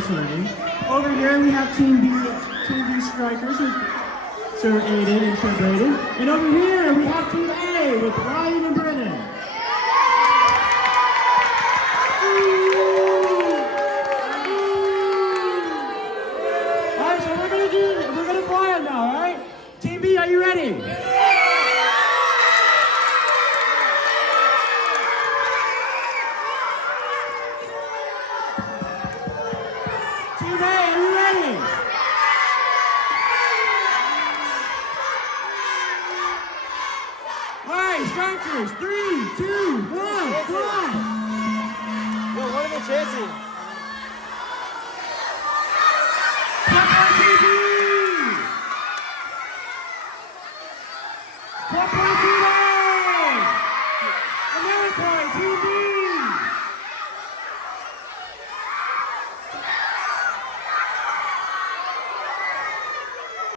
personally. Over here we have Team B strikers, Sir Aiden and Sir Braden. And over here we have Team A with Ryan and Brennan. Alright, so we're gonna fly it now, alright? Team B, are you ready? Team A, are you ready? Alright, strikers, 3, 2, 1, fly! Yo, what are they chasing?